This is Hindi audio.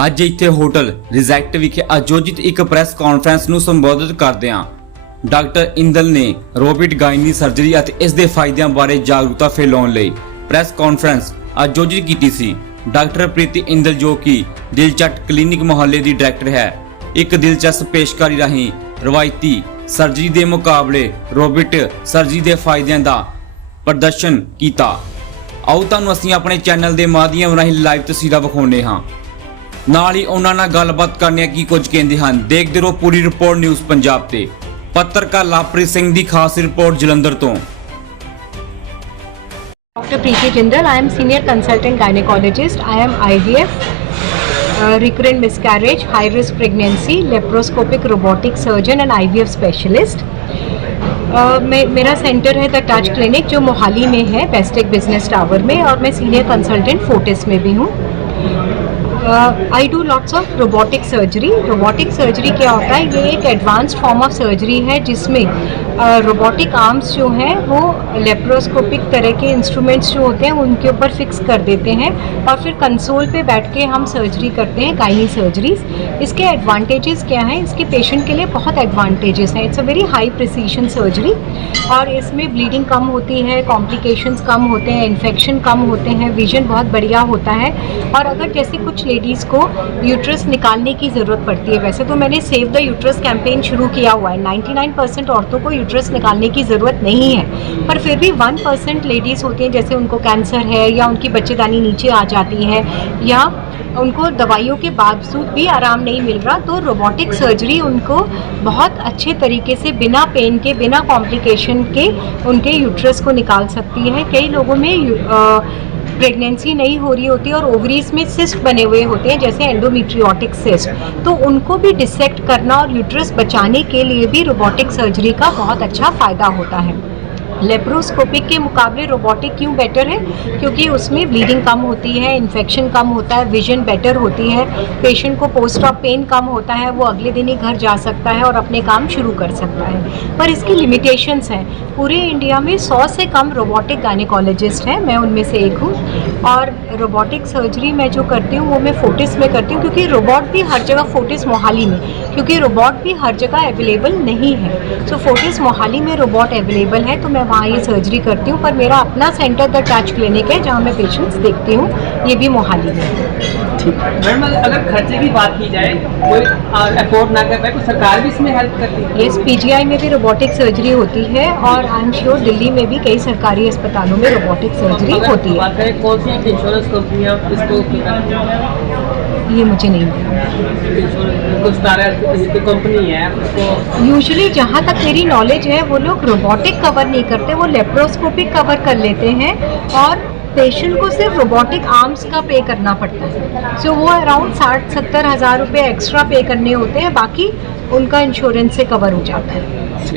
ਅੱਜ ਇੱਥੇ ਹੋਟਲ ਰਿਜੈਕਟ ਵਿਖੇ ਆਯੋਜਿਤ ਇੱਕ ਪ੍ਰੈਸ ਕਾਨਫਰੰਸ ਨੂੰ ਸੰਬੋਧਿਤ ਕਰਦਿਆਂ ਡਾਕਟਰ ਇੰਦਲ ਨੇ ਰੋਬੋਟ ਗਾਇਨੀ ਸਰਜਰੀ ਅਤੇ ਇਸ ਦੇ ਫਾਇਦਿਆਂ ਬਾਰੇ ਜਾਗਰੂਕਤਾ ਫੈਲਾਉਣ ਲਈ ਪ੍ਰੈਸ ਕਾਨਫਰੰਸ ਆਯੋਜਿਤ ਕੀਤੀ ਸੀ। ਡਾਕਟਰ ਪ੍ਰੀਤੀ ਇੰਦਲ ਜੋ ਕਿ ਦਿਲਚੱਟ ਕਲੀਨਿਕ ਮੁਹੱਲੇ ਦੀ ਡਾਇਰੈਕਟਰ ਹੈ, ਇੱਕ ਦਿਲਚਸਪ ਪੇਸ਼ਕਾਰੀ ਰਾਹੀਂ ਰਵਾਇਤੀ ਸਰਜਰੀ ਦੇ ਮੁਕਾਬਲੇ ਰੋਬੋਟ ਸਰਜਰੀ ਦੇ ਫਾਇਦਿਆਂ ਦਾ ਪ੍ਰਦਰਸ਼ਨ ਕੀਤਾ। ਆਓ ਤੁਹਾਨੂੰ ਅਸੀਂ ਆਪਣੇ ਚੈਨਲ ਦੇ ਮਾਧਿਅਮ ਰਾਹੀਂ ਲਾਈਵ ਤਸਵੀਰਾਂ ਵਿਖਾਉਂਦੇ ਹਾਂ, ਨਾਲ ਹੀ ਉਹਨਾਂ ਨਾਲ ਗੱਲਬਾਤ ਕਰਨੇ ਕੀ ਕੁਝ ਕਹਿੰਦੇ ਹਨ। ਦੇਖਦੇ ਰਹੋ ਪੂਰੀ ਰਿਪੋਰਟ ਨਿਊਜ਼ ਪੰਜਾਬ ਤੇ। ਪੱਤਰਕਾਰ ਲਵਪ੍ਰੀਤ ਸਿੰਘ ਦੀ ਖਾਸ ਰਿਪੋਰਟ ਜਲੰਧਰ ਤੋਂ। Dr. Preeti Jindal, I am senior consultant gynecologist. I am IVF, recurrent miscarriage, high risk pregnancy, laparoscopic robotic surgeon and IVF specialist. मेरा सेंटर है द टच क्लिनिक जो मोहाली में है, बेस्टेक बिजनेस टावर में, और मैं सीनियर कंसल्टेंट फोर्टिस में भी हूँ। I do lots of robotic surgery. Robotic surgery क्या होता है? ये एक एडवांस्ड फॉर्म ऑफ सर्जरी है जिसमें रोबोटिक आर्म्स जो हैं वो लेप्रोस्कोपिक तरह के इंस्ट्रूमेंट्स जो होते हैं उनके ऊपर फिक्स कर देते हैं और फिर कंसोल पे बैठ के हम सर्जरी करते हैं, गायनी सर्जरीज। इसके एडवांटेजेस क्या हैं? इसके पेशेंट के लिए बहुत एडवांटेजेस हैं। It's a very high precision surgery और इसमें ब्लीडिंग कम होती है, कॉम्प्लिकेशंस कम होते हैं, इन्फेक्शन कम होते हैं, विजन बहुत बढ़िया होता है। और अगर जैसे कुछ लेडीज़ को यूट्रस निकालने की ज़रूरत पड़ती है, वैसे तो मैंने सेव द यूट्रस कैंपेन शुरू किया हुआ है, 99% औरतों को यूट्रस निकालने की ज़रूरत नहीं है, पर फिर भी 1% लेडीज़ होती हैं जैसे उनको कैंसर है या उनकी बच्चेदानी नीचे आ जाती है या उनको दवाइयों के बावजूद भी आराम नहीं मिल रहा, तो रोबोटिक सर्जरी उनको बहुत अच्छे तरीके से बिना पेन के, बिना कॉम्प्लिकेशन के उनके यूट्रस को निकाल सकती है। कई लोगों में प्रेगनेंसी नहीं हो रही होती और ओवरीज में सिस्ट बने हुए होते हैं जैसे एंडोमेट्रियोटिक सिस्ट, तो उनको भी डिसेक्ट करना और यूट्रस बचाने के लिए भी रोबोटिक सर्जरी का बहुत अच्छा फ़ायदा होता है। लेप्रोस्कोपिक के मुकाबले रोबोटिक क्यों बेटर है? क्योंकि उसमें ब्लीडिंग कम होती है, इन्फेक्शन कम होता है, विजन बेटर होती है, पेशेंट को पोस्ट ऑफ पेन कम होता है, वो अगले दिन ही घर जा सकता है और अपने काम शुरू कर सकता है। पर इसकी लिमिटेशंस हैं। पूरे इंडिया में 100 से कम रोबोटिक गायनेकोलॉजिस्ट हैं, मैं उनमें से एक हूँ। और रोबोटिक सर्जरी मैं जो करती हूँ वो मैं फोर्टिस में करती हूँ, क्योंकि रोबोट भी हर जगह, फोर्टिस मोहाली में, क्योंकि रोबोट भी हर जगह अवेलेबल नहीं है। सो फोर्टिस मोहाली में रोबोट अवेलेबल है तो मैं वहाँ ये सर्जरी करती हूँ, पर मेरा अपना सेंटर द टच क्लिनिक है जहाँ मैं पेशेंट्स देखती हूँ, ये भी मोहाली में है। ठीक है मैडम, अगर खर्चे की बात की जाए, कोई अफोर्ड ना कर पाए तो सरकार भी इसमें हेल्प करती है? यस, पीजीआई में भी रोबोटिक सर्जरी होती है और आई एम श्योर दिल्ली में भी कई सरकारी अस्पतालों में रोबोटिक सर्जरी होती है। बात करें कौन सी इंश्योरेंस कंपनियाँ इसको ये मुझे नहीं कंपनी है उसको यूजुअली जहाँ तक मेरी नॉलेज है वो लोग रोबोटिक कवर नहीं करते, वो लेप्रोस्कोपिक कवर कर लेते हैं और पेशेंट को सिर्फ रोबोटिक आर्म्स का पे करना पड़ता है। सो वो अराउंड 60-70 हज़ार रुपये एक्स्ट्रा पे करने होते हैं, बाकी उनका इंश्योरेंस से कवर हो जाता है।